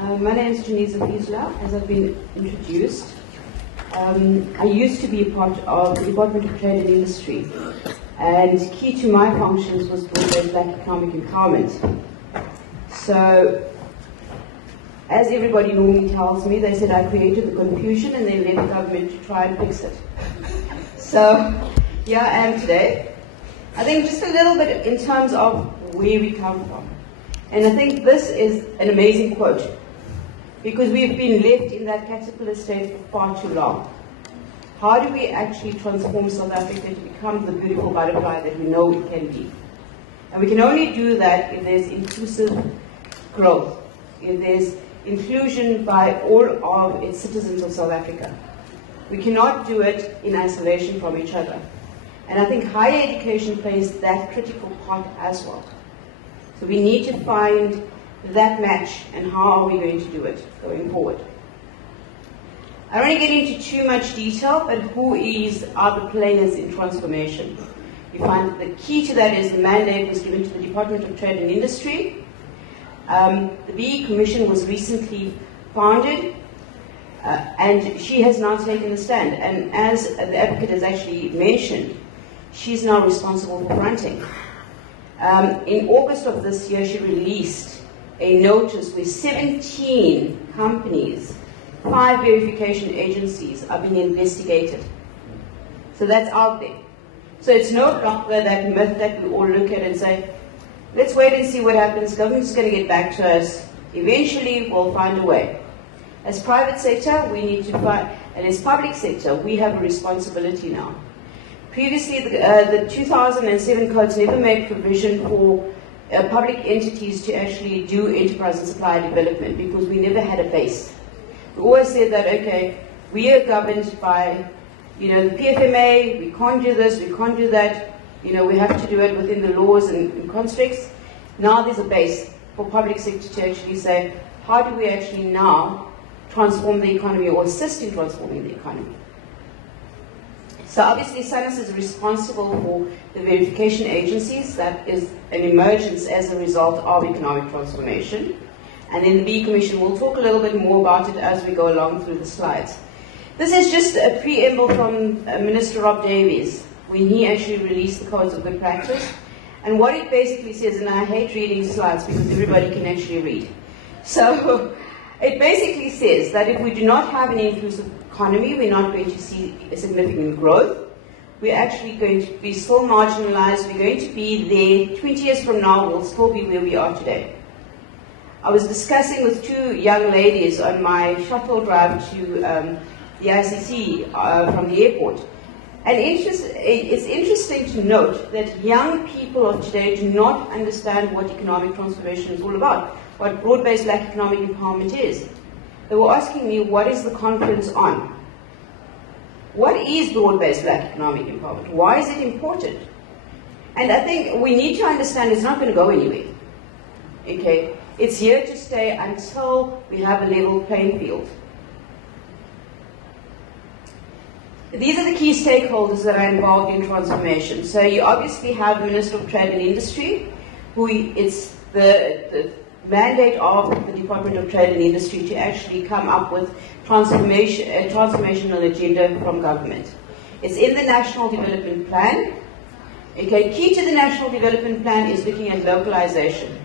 My name is Janeez, as I've been introduced. I used to be a part of the Department of Trade and Industry, and key to my functions was broad-based Black economic empowerment. So, as everybody normally tells me, they said I created the confusion and then left the government to try and fix it. So, here I am today. I think just a little bit in terms of where we come from. And I think this is an amazing quote, because we've been left in that caterpillar state for far too long. How do we actually transform South Africa to become the beautiful butterfly that we know it can be? And we can only do that if there's inclusive growth, if there's inclusion by all of its citizens of South Africa. We cannot do it in isolation from each other. And I think higher education plays that critical part as well. So we need to find that match, and how are we going to do it going forward. I don't want to get into too much detail, but who are the players in transformation? You find the key to that is the mandate was given to the Department of Trade and Industry. The BE Commission was recently founded, and she has now taken a stand. And as the advocate has actually mentioned, she's now responsible for fronting. In August of this year, she released a notice where 17 companies, 5 verification agencies are being investigated. So that's out there. So it's no longer that myth that we all look at and say, let's wait and see what happens, government's going to get back to us, eventually we'll find a way. As private sector, we need to find, and as public sector, we have a responsibility now. Previously, the 2007 codes never made provision for public entities to actually do enterprise and supply development, because we never had a base. We always said that, okay, we are governed by, the PFMA, we can't do this, we can't do that, we have to do it within the laws and constructs. Now there's a base for public sector to actually say, how do we actually now transform the economy or assist in transforming the economy? So obviously SANUS is responsible for the verification agencies. That is an emergence as a result of economic transformation. And then the BE Commission, we'll talk a little bit more about it as we go along through the slides. This is just a preamble from Minister Rob Davies when he actually released the Codes of Good Practice. And what it basically says, and I hate reading slides because everybody can actually read. So it basically says that if we do not have an inclusive economy, we're not going to see a significant growth. We're actually going to be still marginalized. We're going to be there 20 years from now, we'll still be where we are today. I was discussing with 2 young ladies on my shuttle drive to the ICC from the airport. And it's interesting to note that young people of today do not understand what economic transformation is all about, what broad-based Black economic empowerment is. They were asking me, what is the conference on? What is broad-based Black economic empowerment? Why is it important? And I think we need to understand it's not going to go anywhere. Okay? It's here to stay until we have a level playing field. These are the key stakeholders that are involved in transformation. So you obviously have the Minister of Trade and Industry, who it's the mandate of the Department of Trade and Industry to actually come up with a transformational agenda from government. It's in the National Development Plan. Okay, key to the National Development Plan is looking at localization.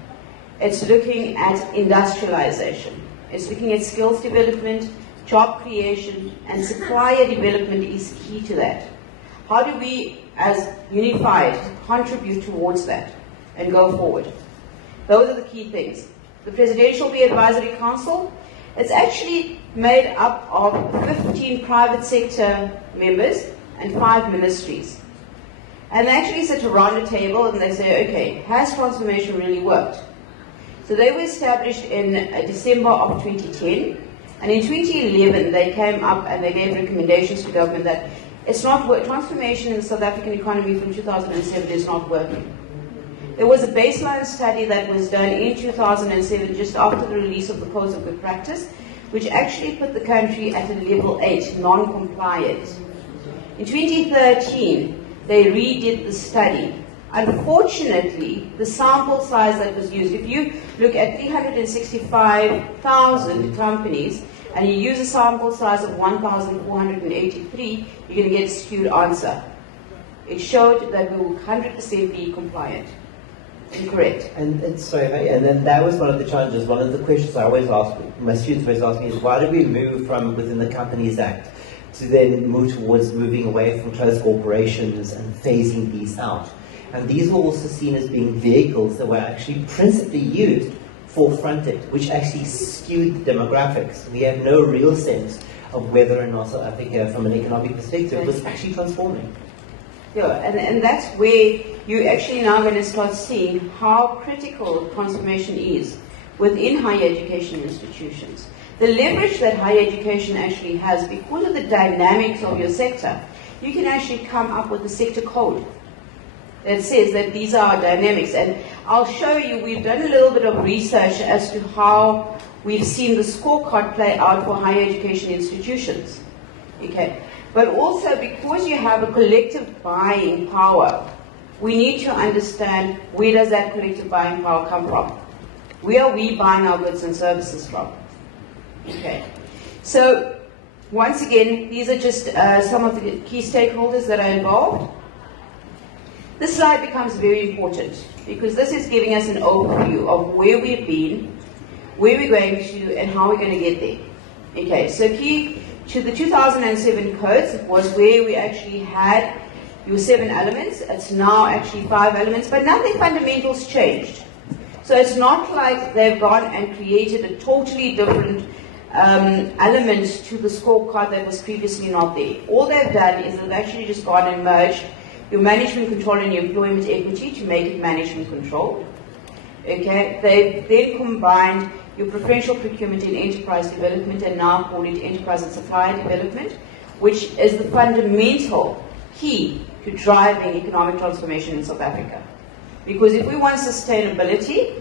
It's looking at industrialization. It's looking at skills development, job creation, and supplier development is key to that. How do we, as unified, contribute towards that and go forward? Those are the key things. The Presidential Bee Advisory Council, it's actually made up of 15 private sector members and 5 ministries. And they actually sit around a table and they say, okay, has transformation really worked? So they were established in December of 2010. And in 2011, they came up and they gave recommendations to government that it's not transformation in the South African economy from 2007 is not working. There was a baseline study that was done in 2007, just after the release of the Codes of Good Practice, which actually put the country at a level 8, non-compliant. In 2013, they redid the study Unfortunately, the sample size that was used, if you look at 365,000 companies and you use a sample size of 1,483, you're going to get a skewed answer. It showed that we will 100% be compliant. Incorrect. And sorry, and then that was one of the challenges. One of the questions I always ask, my students always ask me, is why did we move from within the Companies Act to then move towards moving away from closed corporations and phasing these out? And these were also seen as being vehicles that were actually principally used for front-end, which actually skewed the demographics. We have no real sense of whether or not South Africa, from an economic perspective, was actually transforming. Yeah, and that's where you're actually now going to start seeing how critical transformation is within higher education institutions. The leverage that higher education actually has, because of the dynamics of your sector, you can actually come up with a sector code that says that these are dynamics. And I'll show you, we've done a little bit of research as to how we've seen the scorecard play out for higher education institutions. Okay. But also, because you have a collective buying power, we need to understand, where does that collective buying power come from? Where are we buying our goods and services from? Okay. So, once again, these are just some of the key stakeholders that are involved. This slide becomes very important, because this is giving us an overview of where we've been, where we're going to, and how we're going to get there. Okay, so key to the 2007 codes was where we actually had your 7 elements. It's now actually 5 elements, but nothing fundamentals changed. So it's not like they've gone and created a totally different element to the scorecard that was previously not there. All they've done is they've actually just gone and merged your management control and your employment equity to make it management control. Okay, they've then combined your preferential procurement and enterprise development and now call it enterprise and supplier development, which is the fundamental key to driving economic transformation in South Africa. Because if we want sustainability,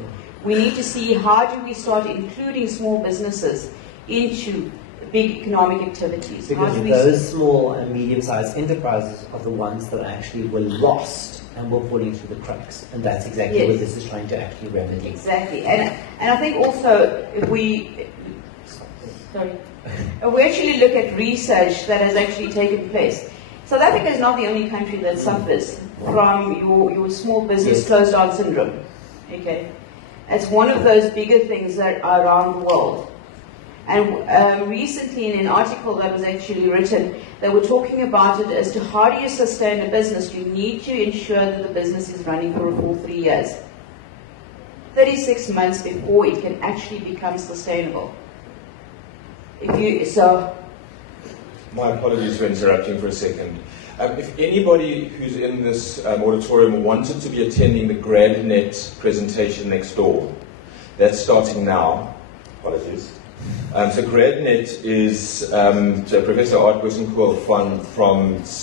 we need to see how do we start including small businesses into big economic activities. Because those small and medium-sized enterprises are the ones that actually were lost and we're falling through the cracks. And that's exactly what this is trying to actually remedy. Exactly. And I think also if we actually look at research that has actually taken place, South Africa is not the only country that suffers from your small business closed down syndrome. Okay. It's one of those bigger things that are around the world. And recently in an article that was actually written, they were talking about it as to how do you sustain a business. You need to ensure that the business is running for a full 3 years. 36 months before it can actually become sustainable. My apologies for interrupting for a second. If anybody who's in this auditorium wanted to be attending the GradNet presentation next door, that's starting now. Apologies. So GradNet is Professor Art Boesenkool from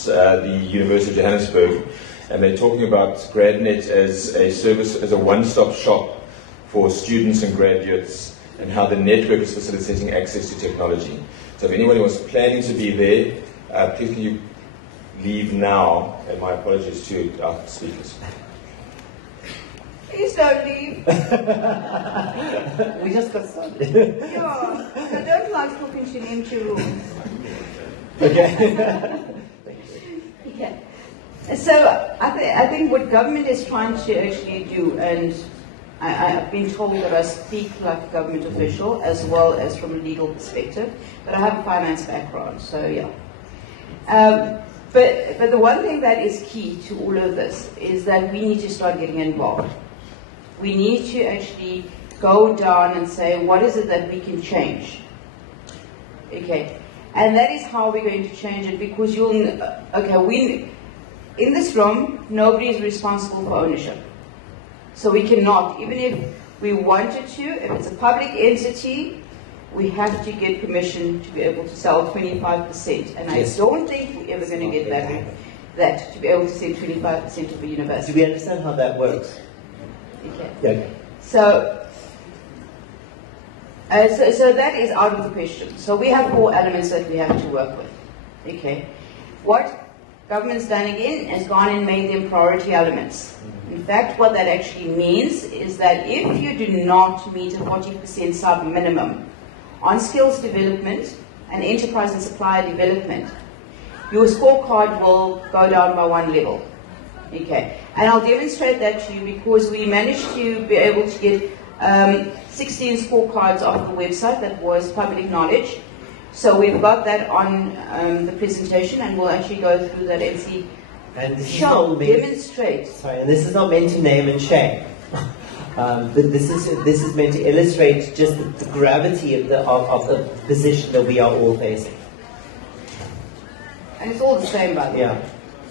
the University of Johannesburg, and they're talking about GradNet as a service, as a one-stop shop for students and graduates, and how the network is facilitating access to technology. So if anybody was planning to be there, please can you leave now, and my apologies to our speakers. Please don't leave. We just got started. Yeah, I don't like talking to an empty room. Okay. Yeah. So I think what government is trying to actually do, and I've been told that I speak like a government official as well as from a legal perspective, but I have a finance background, so yeah. But the one thing that is key to all of this is that we need to start getting involved. We need to actually go down and say, what is it that we can change? Okay, and that is how we're going to change it, because in this room, nobody is responsible for ownership. So we cannot, even if we wanted to, if it's a public entity, we have to get permission to be able to sell 25%. And I don't think we're ever going to get that to be able to sell 25% of a university. Do we understand how that works? Okay. Yeah. So that is out of the question. So we have 4 elements that we have to work with. Okay. government's done again has gone and made them priority elements. In fact, what that actually means is that if you do not meet a 40% sub minimum on skills development and enterprise and supplier development, your scorecard will go down by 1 level. Okay, and I'll demonstrate that to you because we managed to be able to get 16 scorecards off the website that was public knowledge. So we've got that on the presentation, and we'll actually go through that and see. And this demonstrate. Sorry, and this is not meant to name and shame. But this is meant to illustrate just the gravity of the position that we are all facing. And it's all the same, by the way. Yeah.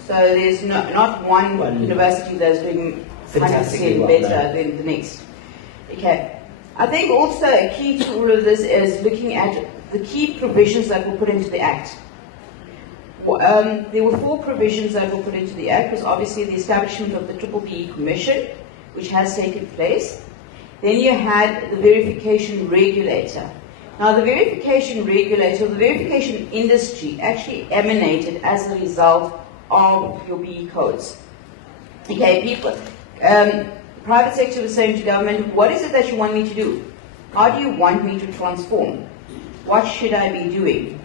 So there's not one university that's doing 100% better than the next. Okay. I think also a key to all of this is looking at the key provisions that were put into the Act. There were 4 provisions that were put into the Act. Was obviously the establishment of the BBBE Commission, which has taken place. Then you had the verification regulator. Now the verification regulator, the verification industry actually emanated as a result of your BE codes. Okay, people, private sector was saying to government, what is it that you want me to do? How do you want me to transform? What should I be doing?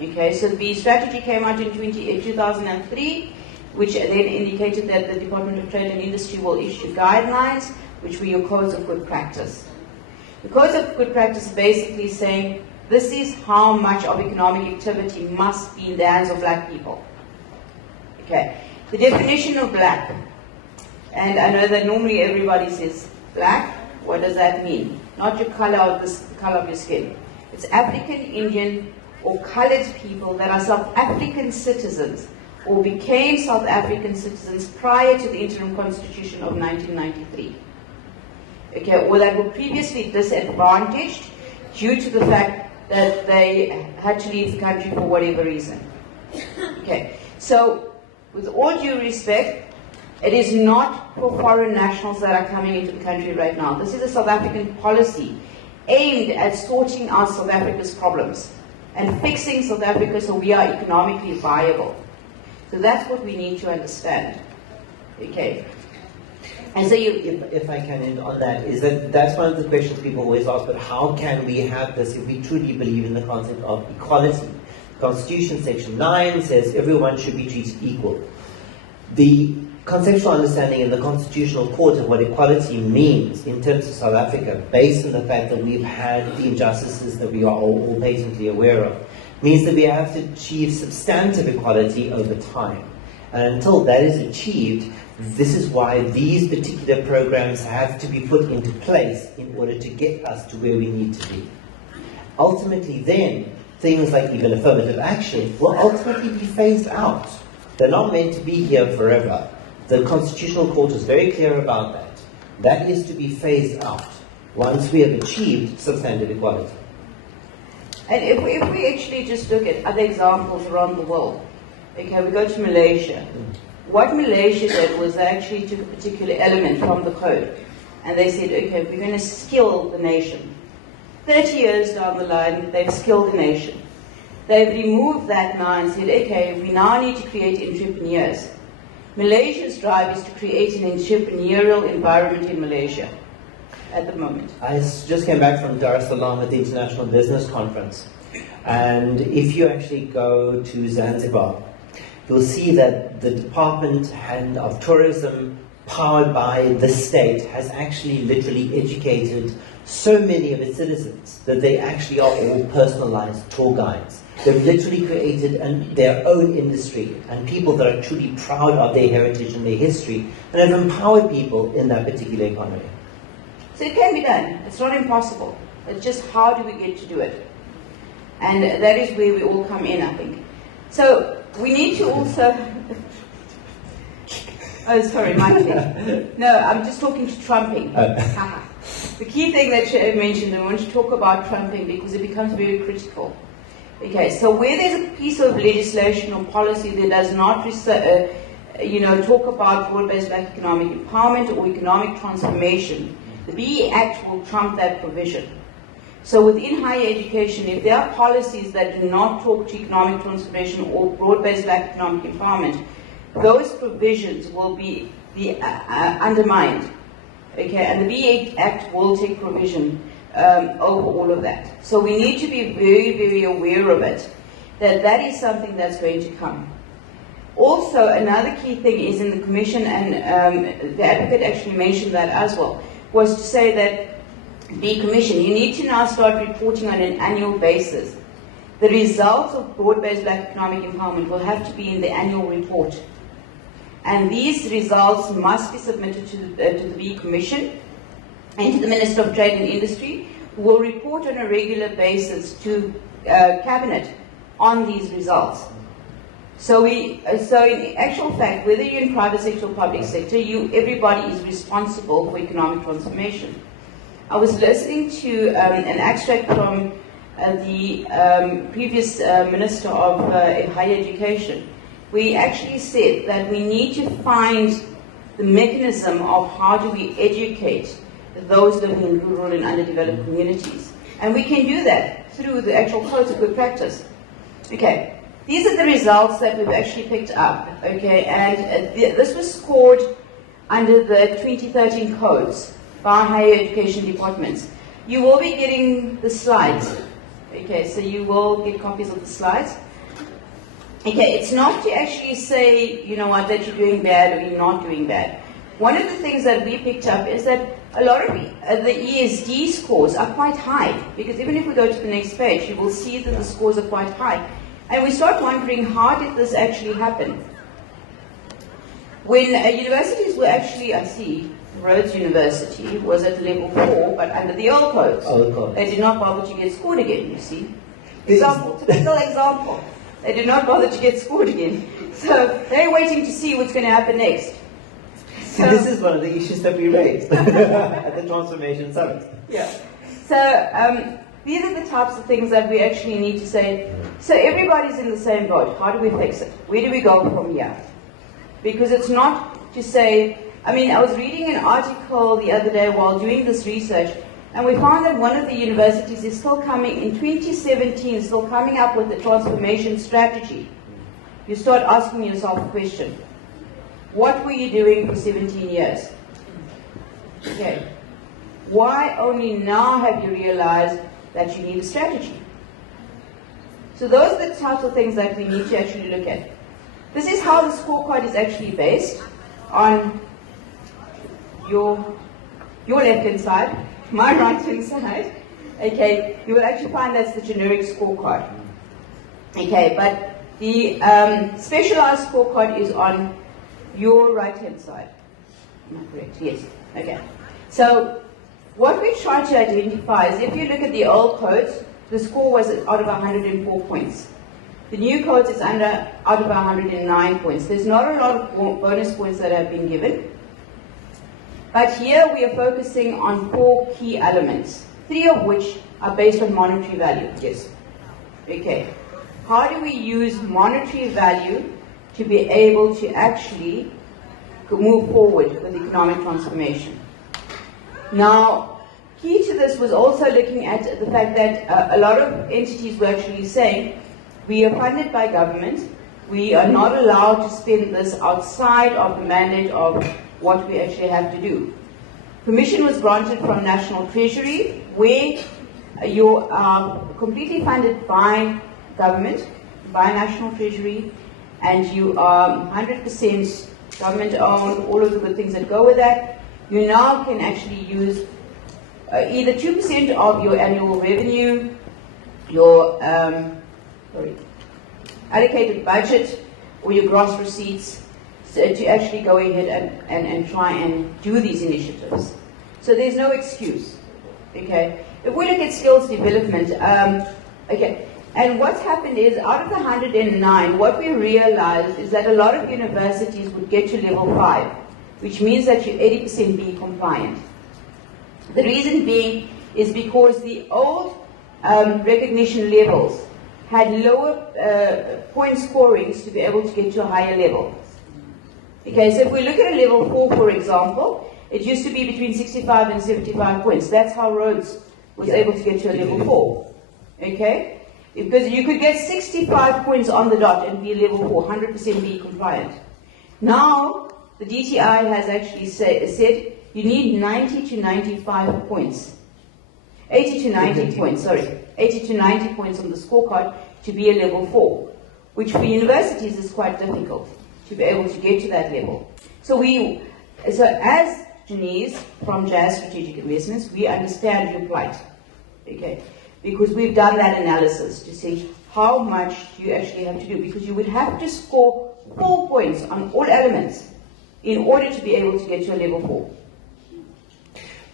Okay, so the strategy came out in 2003, which then indicated that the Department of Trade and Industry will issue guidelines, which were your codes of good practice. The codes of good practice is basically saying this is how much of economic activity must be in the hands of black people. Okay, the definition of black, and I know that normally everybody says black. What does that mean? Not your color of the color of your skin. It's African, Indian, or colored people that are South African citizens or became South African citizens prior to the interim constitution of 1993. Okay, or that were previously disadvantaged due to the fact that they had to leave the country for whatever reason. Okay, so with all due respect, it is not for foreign nationals that are coming into the country right now. This is a South African policy aimed at sorting out South Africa's problems and fixing South Africa so we are economically viable. So that's what we need to understand. Okay. And so if I can end on that, is that's one of the questions people always ask, but how can we have this if we truly believe in the concept of equality? Constitution section 9 says everyone should be treated equal. The conceptual understanding in the Constitutional Court of what equality means in terms of South Africa, based on the fact that we've had the injustices that we are all patently aware of, means that we have to achieve substantive equality over time. And until that is achieved, this is why these particular programs have to be put into place in order to get us to where we need to be. Ultimately then, things like even affirmative action will ultimately be phased out. They're not meant to be here forever. The Constitutional Court is very clear about that. That is to be phased out once we have achieved substantive equality. And if we actually just look at other examples around the world, okay, we go to Malaysia. What Malaysia did was they actually took a particular element from the code and they said, okay, we're going to skill the nation. 30 years down the line, they've skilled the nation. They've removed that now and said, okay, we now need to create entrepreneurs. Malaysia's drive is to create an entrepreneurial environment in Malaysia at the moment. I just came back from Dar es Salaam at the International Business Conference. And if you actually go to Zanzibar, you'll see that the Department of Tourism, powered by the state, has actually literally educated so many of its citizens that they actually are all personalized tour guides. They've literally created their own industry and people that are truly proud of their heritage and their history and have empowered people in that particular economy. So it can be done. It's not impossible. It's just how do we get to do it? And that is where we all come in, I think. So we need to also... Oh, sorry, my thing. No, I'm just talking to trumping. The key thing that Shuaib mentioned, I want to talk about trumping because it becomes very critical. Okay, so where there's a piece of legislation or policy that does not talk about broad-based black economic empowerment or economic transformation, the BE Act will trump that provision. So within higher education, if there are policies that do not talk to economic transformation or broad-based black economic empowerment, those provisions will be undermined. Okay, and the B8 Act will take provision over all of that. So we need to be very, very aware of it, that is something that's going to come. Also, another key thing is in the Commission, and the advocate actually mentioned that as well, was to say that the Commission, you need to now start reporting on an annual basis. The results of broad-based black economic empowerment will have to be in the annual report. And these results must be submitted to the B Commission and to the Minister of Trade and Industry, who will report on a regular basis to Cabinet on these results. So in actual fact, whether you're in private sector or public sector, everybody is responsible for economic transformation. I was listening to an extract from the previous Minister of Higher Education. We actually said that we need to find the mechanism of how do we educate those living in rural and underdeveloped communities. And we can do that through the actual codes of good practice. Okay, these are the results that we've actually picked up. Okay, and this was scored under the 2013 codes by higher education departments. You will be getting the slides. Okay, so you will get copies of the slides. Okay, it's not to actually say, you know what, that you're doing bad or you're not doing bad. One of the things that we picked up is that a lot of the ESD scores are quite high, because even if we go to the next page, you will see that the scores are quite high. And we start wondering, how did this actually happen? When universities were actually, I see, Rhodes University was at level 4, but under the old codes. They did not bother to get scored again, you see. Example, typical example. They did not bother to get scored again. So they're waiting to see what's going to happen next. So this is one of the issues that we raised at the Transformation Summit. Yeah. So these are the types of things that we actually need to say. So everybody's in the same boat. How do we fix it? Where do we go from here? Because it's not to say, I mean, I was reading an article the other day while doing this research, and we found that one of the universities is still coming, in 2017, still coming up with the transformation strategy. You start asking yourself a question. What were you doing for 17 years? Okay. Why only now have you realized that you need a strategy? So those are the types of things that we need to actually look at. This is how the scorecard is actually based on your left-hand side, my right-hand side. Okay, you will actually find that's the generic scorecard. Okay, but the specialized scorecard is on your right-hand side. Am I correct? Yes. Okay. So what we try to identify is, if you look at the old codes, the score was out of 104 points. The new codes is out of 109 points. There's not a lot of bonus points that have been given. But here we are focusing on 4 key elements, 3 of which are based on monetary value. Yes. Okay. How do we use monetary value to be able to actually move forward with economic transformation? Now, key to this was also looking at the fact that a lot of entities were actually saying, we are funded by government, we are not allowed to spend this outside of the mandate of what we actually have to do. Permission was granted from National Treasury, where you are completely funded by government, by National Treasury, and you are 100% government-owned, all of the good things that go with that. You now can actually use either 2% of your annual revenue, your allocated budget, or your gross receipts, to actually go ahead and try and do these initiatives. So there's no excuse. Okay. If we look at skills development, okay. And what's happened is, out of the 109, what we realized is that a lot of universities would get to level 5, which means that you're 80% B compliant. The reason being is because the old recognition levels had lower point scorings to be able to get to a higher level. Okay, so if we look at a level 4, for example, it used to be between 65 and 75 points. That's how Rhodes was able to get to a level 4. Okay? Because you could get 65 points on the dot and be a level 4, 100% be compliant. Now, the DTI has actually said you need 90 to 95 points. 80 to 90 points, sorry. 80 to 90 points on the scorecard to be a level 4, which for universities is quite difficult to be able to get to that level. So as Janeez from Jazz Strategic Investments, we understand your plight, okay? Because we've done that analysis to see how much you actually have to do, because you would have to score 4 points on all elements in order to be able to get to a level 4.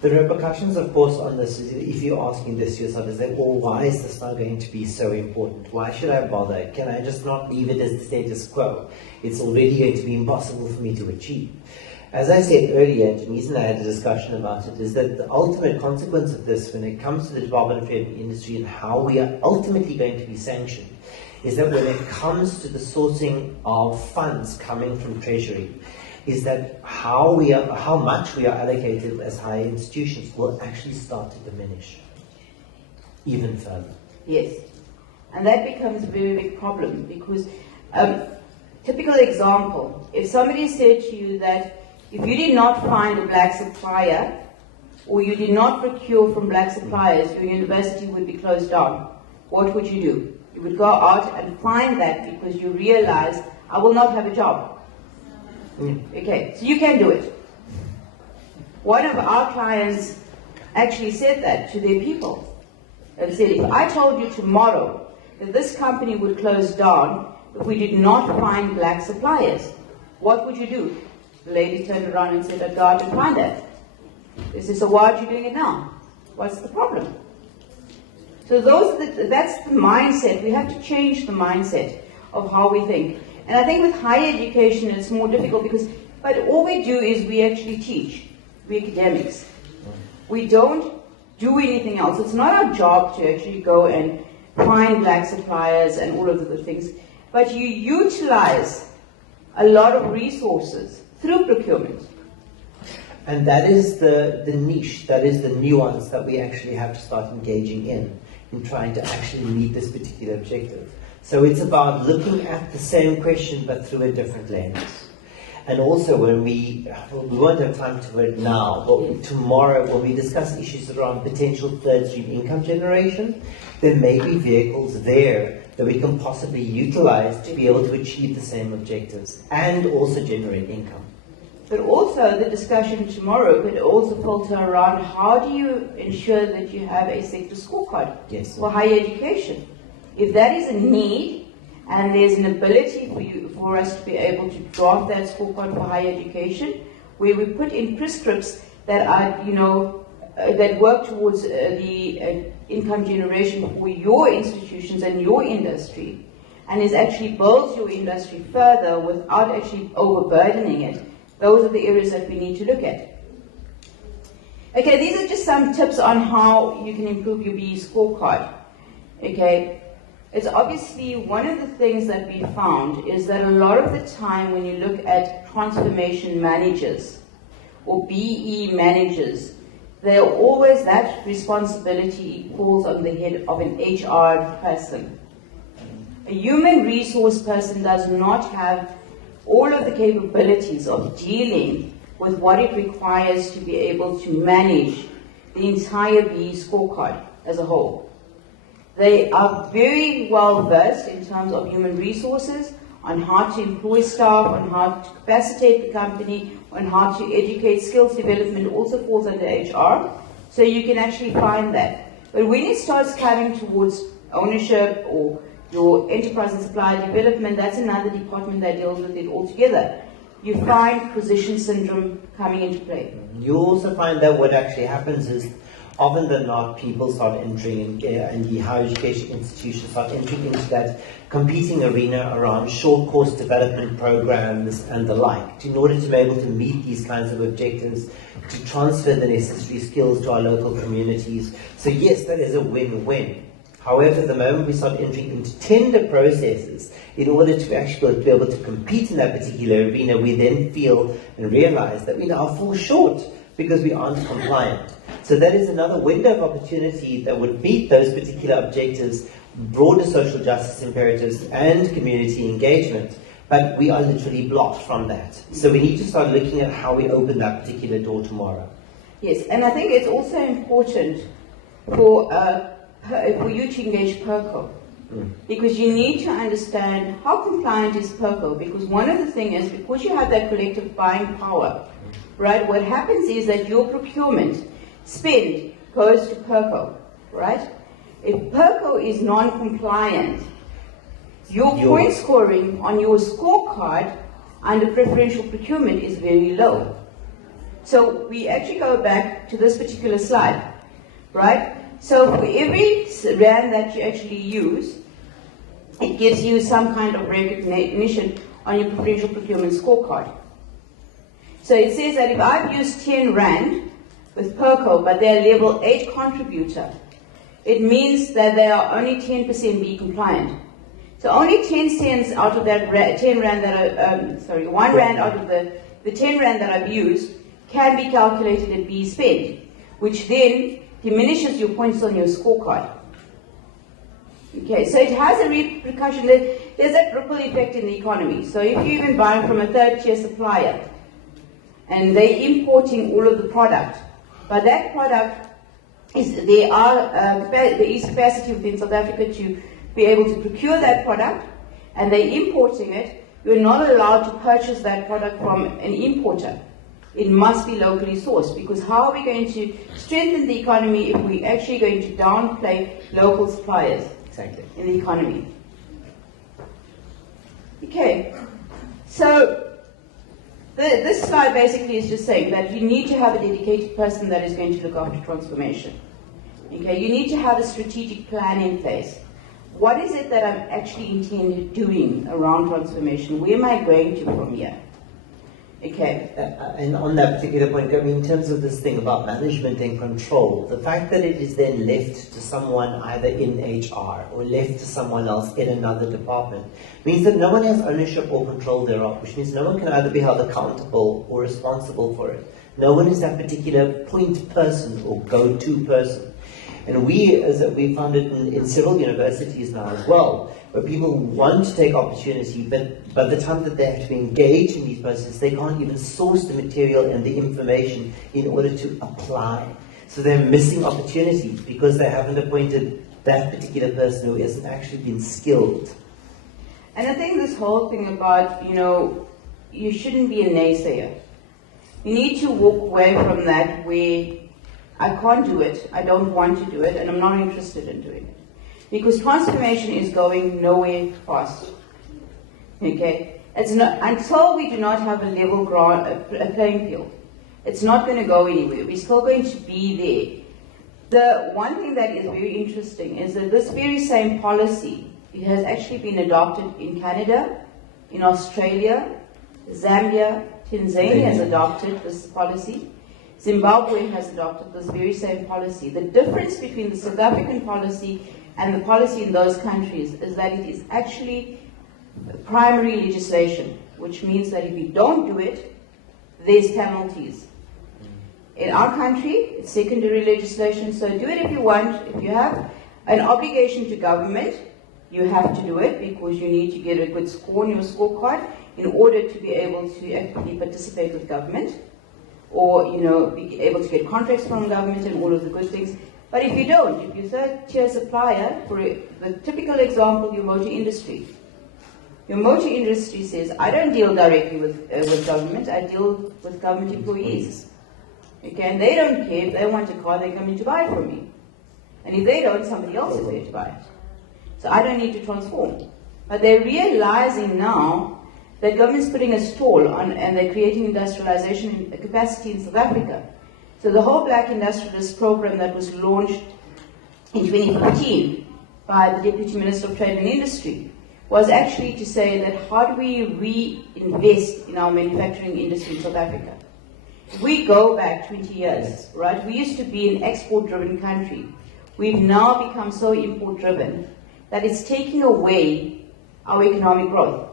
The repercussions, of course, on this is if you're asking this to yourself, is that, well, why is this now going to be so important? Why should I bother? Can I just not leave it as the status quo? It's already going to be impossible for me to achieve. As I said earlier, and Janeez and I had a discussion about it, is that the ultimate consequence of this, when it comes to the Department of Trade and Industry and how we are ultimately going to be sanctioned, is that when it comes to the sourcing of funds coming from Treasury, is that how much we are allocated as higher institutions will actually start to diminish even further. Yes, and that becomes a very big problem because, typical example, if somebody said to you that if you did not find a black supplier or you did not procure from black suppliers, your university would be closed down, what would you do? You would go out and find that because you realize, I will not have a job. Okay, so you can do it. One of our clients actually said that to their people. They said, if I told you tomorrow that this company would close down if we did not find black suppliers, what would you do? The lady turned around and said, I'd go out and find that. They said, so why aren't you doing it now? What's the problem? So that's the mindset. We have to change the mindset of how we think. And I think with higher education it's more difficult but all we do is we actually teach. We're academics. We don't do anything else. It's not our job to actually go and find black suppliers and all of the things. But you utilize a lot of resources through procurement. And that is the niche, that is the nuance that we actually have to start engaging in trying to actually meet this particular objective. So it's about looking at the same question but through a different lens. And also when we won't have time to it now, but tomorrow when we discuss issues around potential third stream income generation, there may be vehicles there that we can possibly utilize to be able to achieve the same objectives and also generate income. But also the discussion tomorrow could also filter around how do you ensure that you have a sector scorecard for higher education. If that is a need, and there's an ability for us to be able to draft that scorecard for higher education, where we put in prescripts that are, that work towards the income generation for your institutions and your industry, and is actually builds your industry further without actually overburdening it. Those are the areas that we need to look at. Okay, these are just some tips on how you can improve your BE scorecard. Okay. It's obviously one of the things that we found is that a lot of the time when you look at transformation managers or BE managers, they're always, that responsibility falls on the head of an HR person. A human resource person does not have all of the capabilities of dealing with what it requires to be able to manage the entire BE scorecard as a whole. They are very well versed in terms of human resources, on how to employ staff, on how to capacitate the company, on how to educate. Skills development also falls under HR, so you can actually find that. But when it starts coming towards ownership or your enterprise and supplier development, that's another department that deals with it altogether. You find position syndrome coming into play. You also find that what actually happens is often than not, people start entering, and the higher education institutions start entering into that competing arena around short course development programs and the like, in order to be able to meet these kinds of objectives, to transfer the necessary skills to our local communities. So yes, that is a win-win. However, the moment we start entering into tender processes, in order to actually be able to compete in that particular arena, we then feel and realize that we now fall short, because we aren't compliant. So that is another window of opportunity that would meet those particular objectives, broader social justice imperatives and community engagement. But we are literally blocked from that. So we need to start looking at how we open that particular door tomorrow. Yes, and I think it's also important for you to engage PERCO. Because you need to understand how compliant is PERCO. Because one of the things is, because you have that collective buying power, right, what happens is that your procurement spend goes to PERCO, right? If PERCO is non-compliant, your point scoring on your scorecard under preferential procurement is very low. So we actually go back to this particular slide, right? So for every rand that you actually use, it gives you some kind of recognition on your preferential procurement scorecard. So it says that if I've used 10 rand with PERCO, but they're level 8 contributor, it means that they are only 10% B compliant. So only 10 cents out of that 10 rand that 1 rand out of the 10 rand that I've used can be calculated at B spend, which then diminishes your points on your scorecard. Okay, so it has a repercussion. There's that ripple effect in the economy. So if you even buy from a third-tier supplier, and they're importing all of the product, but that product there is capacity within South Africa to be able to procure that product, and they're importing it, you're not allowed to purchase that product from an importer. It must be locally sourced, because how are we going to strengthen the economy if we're actually going to downplay local suppliers in the economy? Okay, so this slide basically is just saying that you need to have a dedicated person that is going to look after transformation. Okay, you need to have a strategic plan in place. What is it that I'm actually intended doing around transformation? Where am I going to from here? Okay. And on that particular point, I mean, in terms of this thing about management and control, the fact that it is then left to someone either in HR or left to someone else in another department means that no one has ownership or control thereof, which means no one can either be held accountable or responsible for it. No one is that particular point person or go-to person. And we found it in several universities now as well, where people want to take opportunity, but by the time that they have to engage in these processes, they can't even source the material and the information in order to apply. So they're missing opportunities because they haven't appointed that particular person who hasn't actually been skilled. And I think this whole thing about, you shouldn't be a naysayer. You need to walk away from that where I can't do it, I don't want to do it, and I'm not interested in doing it. Because transformation is going nowhere fast. Okay? It's not, until we do not have a level playing field, it's not going to go anywhere. We're still going to be there. The one thing that is very interesting is that this very same policy, it has actually been adopted in Canada, in Australia, Zambia, Tanzania has adopted this policy. Zimbabwe has adopted this very same policy. The difference between the South African policy and the policy in those countries is that it is actually primary legislation, which means that if you don't do it, there's penalties. In our country, it's secondary legislation, so do it if you want. If you have an obligation to government, you have to do it because you need to get a good score on your scorecard in order to be able to actively participate with government, or be able to get contracts from government and all of the good things. But if you don't, if you're third-tier supplier, for the typical example, your motor industry. Your motor industry says, I don't deal directly with government, I deal with government employees. Okay, and they don't care. If they want a car, they come in to buy it from me. And if they don't, somebody else is there to buy it. So I don't need to transform. But they're realizing now that government's putting a stall on, and they're creating industrialization capacity in South Africa. So the whole Black Industrialist program that was launched in 2015 by the Deputy Minister of Trade and Industry was actually to say that how do we reinvest in our manufacturing industry in South Africa? If we go back 20 years, right, we used to be an export-driven country. We've now become so import-driven that it's taking away our economic growth.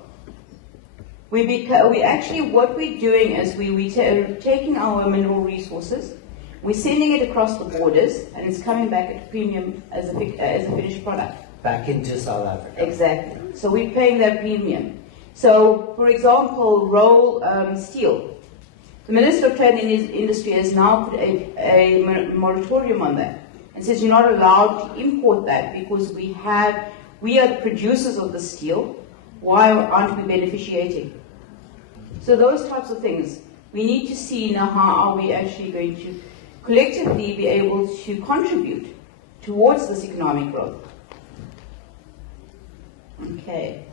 We actually, what we're doing is we're taking our mineral resources, we're sending it across the borders, and it's coming back at a premium as a finished product. Back into South Africa. Exactly. So we're paying that premium. So, for example, roll steel. The Minister of Trade and Industry has now put a moratorium on that and says you're not allowed to import that because we are the producers of the steel. Why aren't we beneficiating? So those types of things, we need to see now how are we actually going to collectively be able to contribute towards this economic growth. Okay.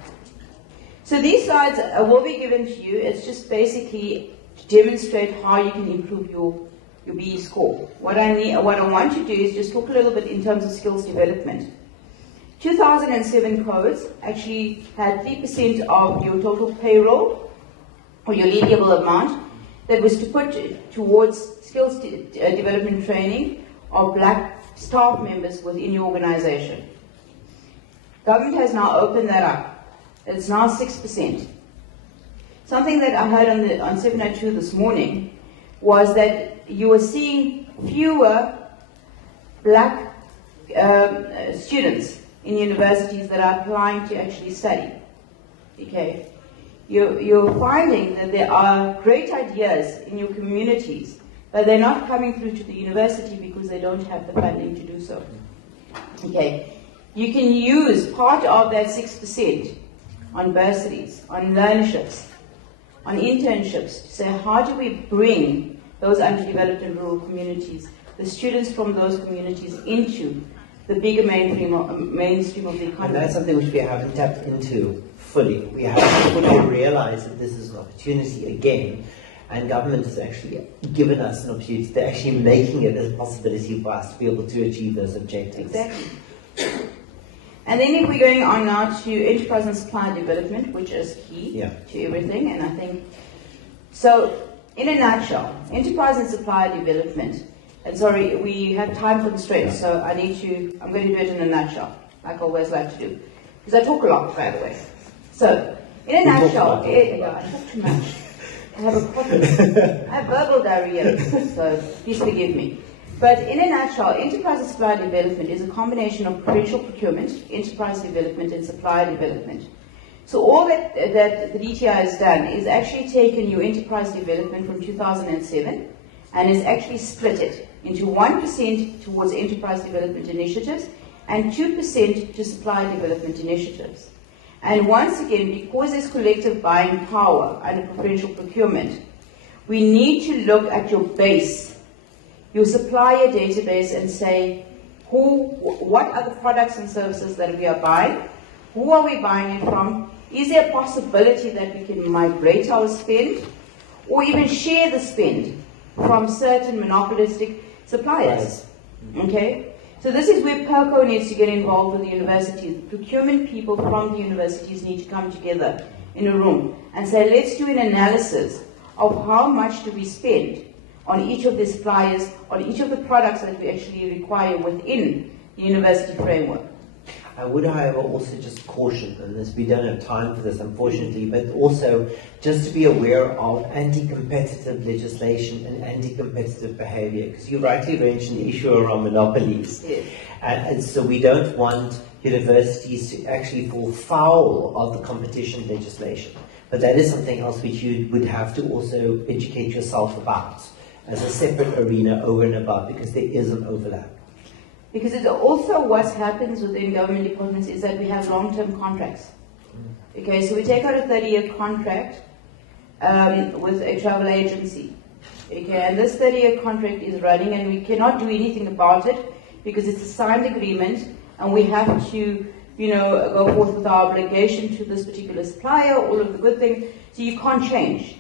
So these slides will be given to you. It's just basically to demonstrate how you can improve your BE score. What I want to do is just talk a little bit in terms of skills development. 2007 codes actually had 3% of your total payroll or your leviable amount that was to put towards skills development training of black staff members within your organization. Government has now opened that up. It's now 6%. Something that I heard on 702 this morning was that you are seeing fewer black students in universities that are applying to actually study. Okay, you're finding that there are great ideas in your communities, but they're not coming through to the university because they don't have the funding to do so. Okay, you can use part of that 6% on bursaries, on learnerships, on internships to say how do we bring those underdeveloped and rural communities, the students from those communities into the bigger mainstream of the economy. And that's something which we haven't tapped into fully. We haven't fully realized that this is an opportunity again, and government has actually given us an opportunity. They're actually making it a possibility for us to be able to achieve those objectives. Exactly. And then if we're going on now to enterprise and supply development, which is key to everything, and I think, so in a nutshell, enterprise and supply development. And sorry, we have time constraints, so I'm going to do it in a nutshell, like I always like to do. Because I talk a lot, by the way. So, in a nutshell, I talk too much. I have a problem. I have verbal diarrhea, so please forgive me. But in a nutshell, enterprise and supply development is a combination of provincial procurement, enterprise development, and supply development. So all that the DTI has done is actually taken your enterprise development from 2007 and has actually split it into 1% towards enterprise development initiatives and 2% to supply development initiatives. And once again, because there's collective buying power under provincial procurement, we need to look at your base, your supplier database, and say, what are the products and services that we are buying? Who are we buying it from? Is there a possibility that we can migrate our spend or even share the spend from certain monopolistic suppliers? Okay? So this is where PERCO needs to get involved with the universities. Procurement people from the universities need to come together in a room and say, let's do an analysis of how much do we spend on each of the suppliers, on each of the products that we actually require within the university framework. I would, however, also just caution, and this, we don't have time for this, unfortunately, but also just to be aware of anti-competitive legislation and anti-competitive behavior, because you rightly mentioned the issue around monopolies. Yes. And so we don't want universities to actually fall foul of the competition legislation. But that is something else which you would have to also educate yourself about as a separate arena over and above, because there is an overlap. Because it's also what happens within government departments is that we have long-term contracts. Okay, so we take out a 30-year contract with a travel agency. Okay, and this 30-year contract is running and we cannot do anything about it because it's a signed agreement and we have to, go forth with our obligation to this particular supplier, all of the good things. So you can't change.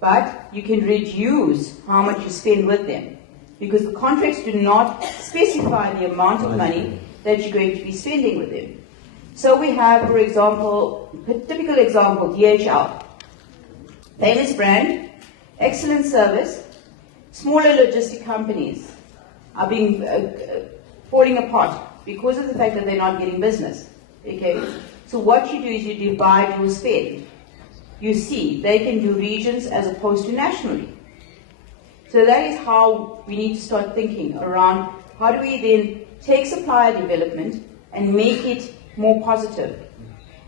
But you can reduce how much you spend with them, because the contracts do not specify the amount of money that you're going to be spending with them. So we have, for example, a typical example, DHL. Famous brand, excellent service, smaller logistic companies are being falling apart because of the fact that they're not getting business. Okay? So what you do is you divide your spend. you see, they can do regions as opposed to nationally. So that is how we need to start thinking around how do we then take supplier development and make it more positive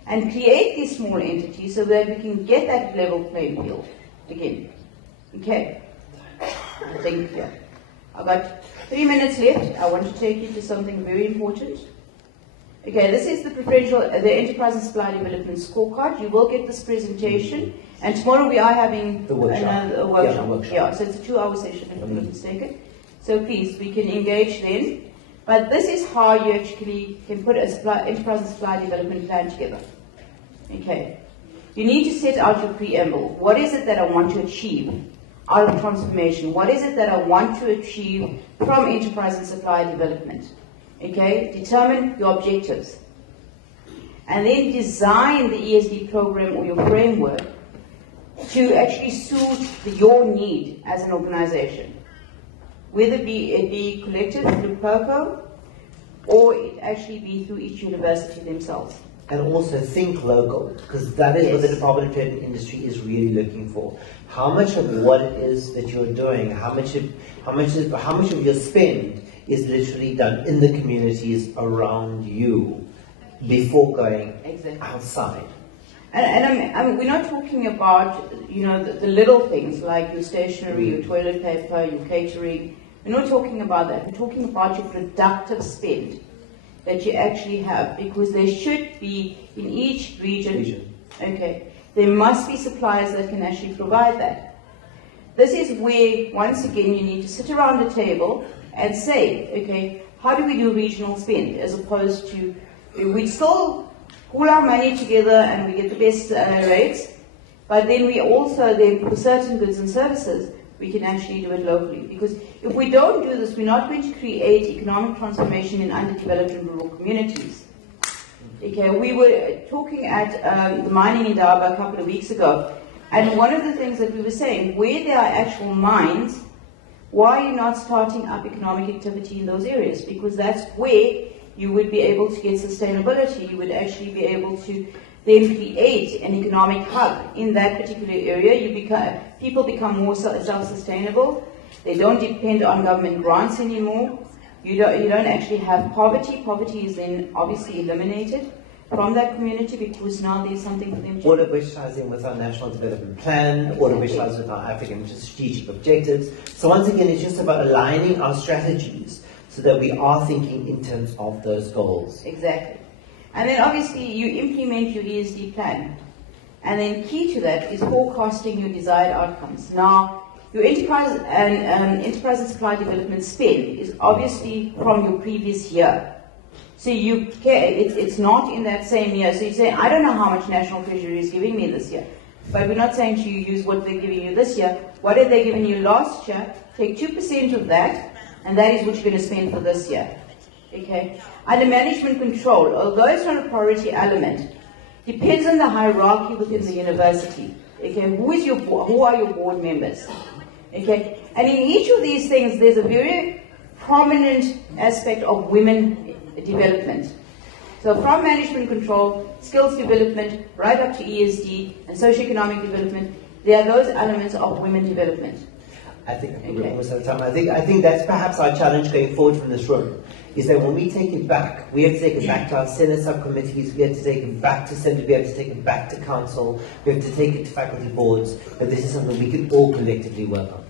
and create these small entities so that we can get that level playing field again. Okay, I think, yeah. I've got 3 minutes left. I want to take you to something very important. Okay, this is the Enterprise and Supply Development Scorecard. You will get this presentation, and tomorrow we are having a workshop. Yeah, so it's a 2-hour session, if I'm not mistaken. So please, we can engage then. But this is how you actually can put a Enterprise and Supply Development Plan together. Okay, you need to set out your preamble. What is it that I want to achieve out of transformation? What is it that I want to achieve from Enterprise and Supply Development? Okay, determine your objectives. And then design the ESD program or your framework to actually suit your need as an organization. Whether it be collective through PERCO, or it actually be through each university themselves. And also think local, because that is what the Yes. Department of Trade and Industry is really looking for. How much of what it is that you're doing, how much of your spend is literally done in the communities around you before going outside? And we're not talking about, the little things like your stationery, your toilet paper, your catering. We're not talking about that. We're talking about your productive spend that you actually have, because there should be in each region. Okay, there must be suppliers that can actually provide that. This is where, once again, you need to sit around the table and say, okay, how do we do regional spend, as opposed to, we still pool our money together and we get the best rates, but then we also, for certain goods and services, we can actually do it locally. Because if we don't do this, we're not going to create economic transformation in underdeveloped and rural communities. Okay, we were talking at the mining in Durban a couple of weeks ago, and one of the things that we were saying, where there are actual mines, why are you not starting up economic activity in those areas? Because that's where you would be able to get sustainability. You would actually be able to then create an economic hub in that particular area. People become more self-sustainable. They don't depend on government grants anymore. You don't actually have poverty. Poverty is then obviously eliminated from that community, because now there's something for them to do. Auto-budgetizing with our National Development Plan, auto-budgetizing with our African strategic objectives. So once again, it's just about aligning our strategies so that we are thinking in terms of those goals. Exactly. And then obviously you implement your ESD plan. And then key to that is forecasting your desired outcomes. Now, your enterprise and supply development spend is obviously from your previous year. So it's not in that same year. So you say, I don't know how much National Treasury is giving me this year. But we're not saying to you use what they're giving you this year. What have they given you last year? Take 2% of that, and that is what you're going to spend for this year. Okay. Under management control, although it's not a priority element, depends on the hierarchy within the university. Okay. Who are your board members? Okay. And in each of these things, there's a very prominent aspect of women development. So from management control, skills development, right up to ESD and socioeconomic development, there are those elements of women development. I think we're almost out of time. I think that's perhaps our challenge going forward from this room, is that when we take it back, we have to take it back to our Senate subcommittees, we have to take it back to Senate, we have to take it back to Council, we have to take it to faculty boards, but this is something we can all collectively work on.